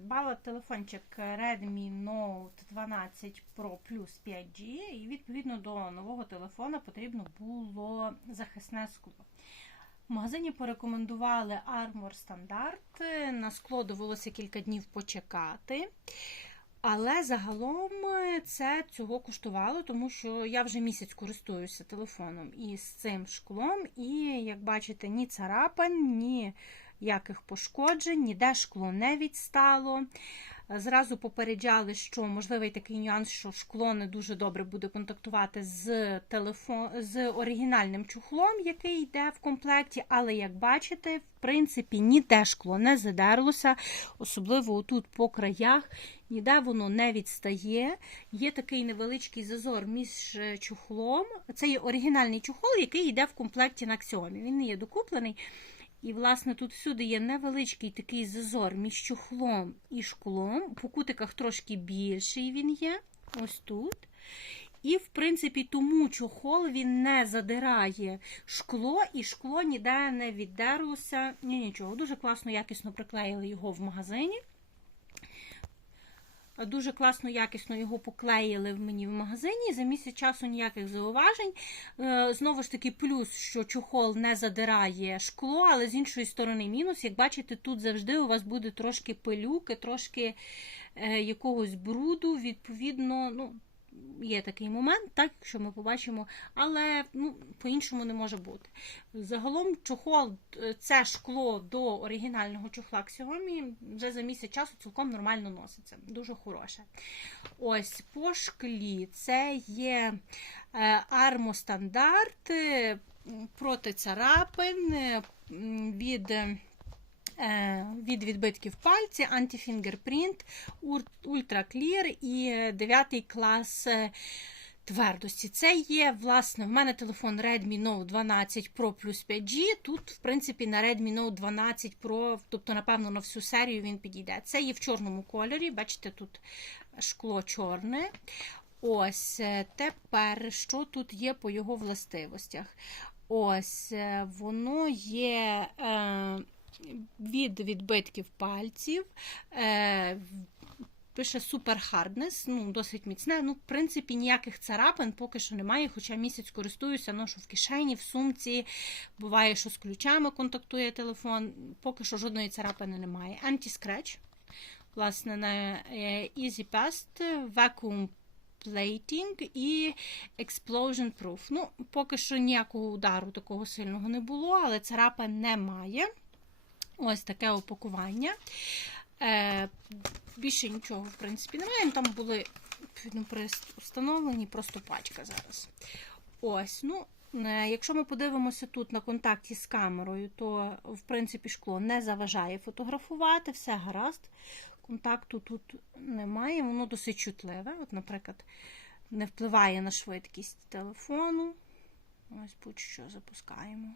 придбала телефончик Redmi Note 12 Pro Plus 5G, і відповідно до нового телефона потрібно було захисне скло. В магазині порекомендували Armor Standard. На скло довелося кілька днів почекати. Але загалом це цього коштувало, тому що я вже місяць користуюся телефоном із цим шклом, і, як бачите, ні царапин, ні яких пошкоджень, ніде шкло не відстало. Зразу попереджали, що можливий такий нюанс, що шкло не дуже добре буде контактувати з телефон... з оригінальним чухлом, який йде в комплекті. Але, як бачите, в принципі, ніде шкло не задерлося, особливо тут по краях, ніде воно не відстає. Є такий невеличкий зазор між чухлом. Це є оригінальний чухол, який йде в комплекті на Xiaomi. Він не є докуплений. І, власне, тут всюди є невеличкий такий зазор між чохлом і шклом. По кутиках трошки більший він є. Ось тут. І, в принципі, тому чохол він не задирає шкло, і шкло ніде не віддерлося. Ні, нічого. Дуже класно, якісно приклеїли його в магазині. Дуже класно, якісно його поклеїли в мені в магазині. За місяць часу ніяких зауважень. Е, знову ж таки, плюс, що чохол не задирає шкло, але з іншої сторони, мінус. Як бачите, тут завжди у вас буде трошки пилюки, трошки е, якогось бруду. Відповідно, ну, є такий момент, так, що ми побачимо, але ну, по-іншому не може бути. Загалом, чохол, це шкло до оригінального чохла Xiaomi вже за місяць часу цілком нормально носиться. Дуже хороше. Ось по шклі це є Armo стандарт проти царапин від від відбитків пальці, антифінгерпринт, Clear і 9 клас твердості. Це є, власне, в мене телефон Redmi Note 12 Pro Plus 5G. Тут, в принципі, на Redmi Note 12 Pro, тобто, напевно, на всю серію він підійде. Це є в чорному кольорі. Бачите, тут шкло чорне. Ось тепер, що тут є по його властивостях? Ось, воно є. Е, від відбитків пальців. Е, Пише Super Hardness, ну, досить міцне. Ну, В принципі, ніяких царапин поки що немає, хоча місяць користуюся, ношу в кишені, в сумці. Буває, що з ключами контактує телефон. Поки що жодної царапини немає. Anti-Scratch. Власне, на е, Easy Past, Vacuum Plating і Explosion Proof. Ну, Поки що ніякого удару такого сильного не було, але царапин немає. Ось таке опакування. Е, Більше нічого, в принципі, немає. Там були ну, встановлені просто пачка зараз. Ось, ну, е, Якщо ми подивимося тут на контакті з камерою, то, в принципі, шкло не заважає фотографувати, все гаразд. Контакту тут немає, воно досить чутливе. От, Наприклад, не впливає на швидкість телефону. Ось будь-що запускаємо.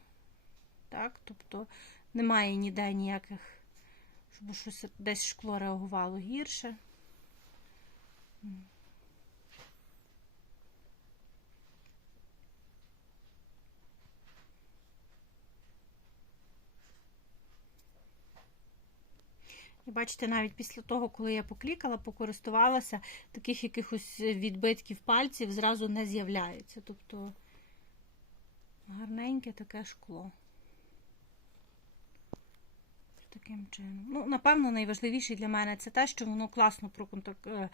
Так, тобто немає ніде ніяких, щоб щось десь шкло реагувало гірше. І бачите, навіть після того, коли я поклікала, покористувалася, таких якихось відбитків пальців зразу не з'являється. Тобто гарненьке таке шкло таким чином. Ну, Напевно, найважливіше для мене це те, що воно класно е,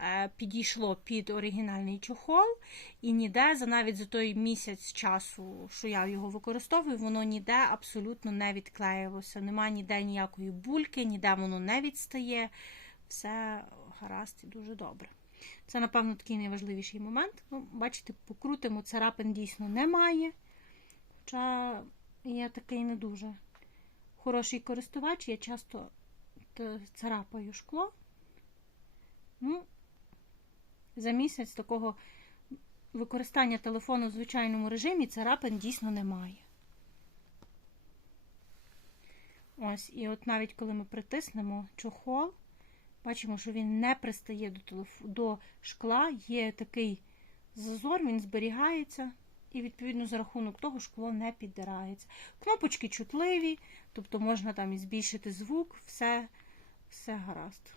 е, підійшло під оригінальний чохол, і ніде, за навіть за той місяць часу, що я його використовую, воно ніде абсолютно не відклеїлося. Нема ніде ніякої бульки, ніде воно не відстає. Все гаразд і дуже добре. Це, напевно, такий найважливіший момент. Ну, Бачите, покрутимо, царапин дійсно немає. Хоча я такий не дуже хороший користувач, я часто царапаю шкло. Ну, За місяць такого використання телефону в звичайному режимі царапин дійсно немає. Ось, і от навіть коли ми притиснемо чохол, бачимо, що він не пристає до, телеф... до шкла, є такий зазор, він зберігається. І, відповідно, за рахунок того шкло не піддирається. Кнопочки чутливі, тобто можна там і збільшити звук, все все гаразд.